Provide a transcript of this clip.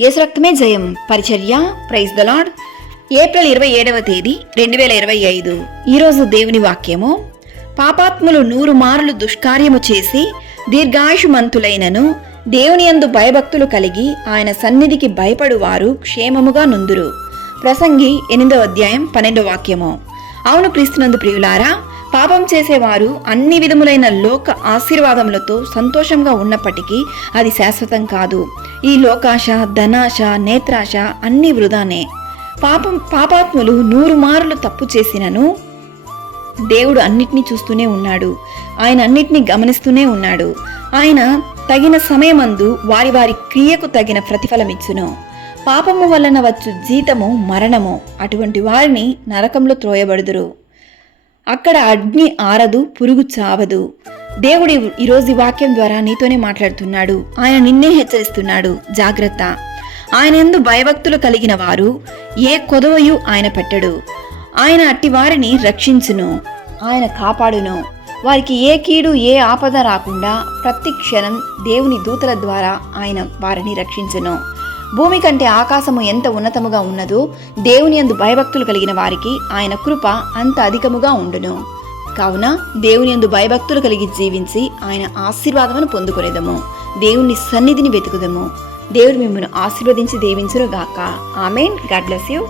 యేసు రక్తమే జయం పరిచర్య. Praise the lord. ఏప్రిల్ 27వ తేదీ 2025. ఈరోజు దేవుని వాక్యము: పాపాత్ములు 100 మార్లు దుష్కార్యము చేసి దీర్ఘాయుషుమంతులైనను దేవుని యందు భయభక్తులు కలిగి ఆయన సన్నిధికి భయపడువారు క్షేమముగా నుందురు. ప్రసంగి 8వ అధ్యాయం 12వ వాక్యము. అవును క్రీస్తునందు ప్రియులారా, పాపం చేసేవారు అన్ని విధములైన లోక ఆశీర్వాదములతో సంతోషంగా ఉన్నప్పటికీ అది శాశ్వతం కాదు. ఈ లోకాశ, ధనాశ, నేత్రాశ అన్ని వృధానే. పాపాత్ములు 100 మార్లు తప్పు చేసినను దేవుడు అన్నిటినీ చూస్తూనే ఉన్నాడు. ఆయన అన్నిటినీ గమనిస్తూనే ఉన్నాడు. ఆయన తగిన సమయమందు వారి వారి క్రియకు తగిన ప్రతిఫలమిచ్చును. పాపము వలన వచ్చు జీతము మరణము. అటువంటి వారిని నరకంలో త్రోయబడుదురు. అక్కడ అగ్ని ఆరదు, పురుగు చావదు. దేవుడు ఈరోజు వాక్యం ద్వారా నీతోనే మాట్లాడుతున్నాడు. ఆయన నిన్నే హెచ్చరిస్తున్నాడు, జాగ్రత్త. ఆయన యందు భయభక్తులు కలిగిన వారు ఏ కొదవయు ఆయన పెట్టడు. ఆయన అట్టి వారిని రక్షించును, ఆయన కాపాడును. వారికి ఏ కీడు, ఏ ఆపద రాకుండా ప్రతి క్షణం దేవుని దూతల ద్వారా ఆయన వారిని రక్షించును. భూమి కంటే ఆకాశము ఎంత ఉన్నతముగా ఉన్నదో దేవుని యందు భయభక్తులు కలిగిన వారికి ఆయన కృప అంత అధికముగా ఉండును. కావున దేవుని యందు భయభక్తులు కలిగి జీవించి ఆయన ఆశీర్వాదమును పొందుకొనేదము. దేవుని సన్నిధిని వెతుకుదము. దేవుడు మిమ్మల్ని ఆశీర్వదించి దీవించును గాక. ఆమేన్. God bless you.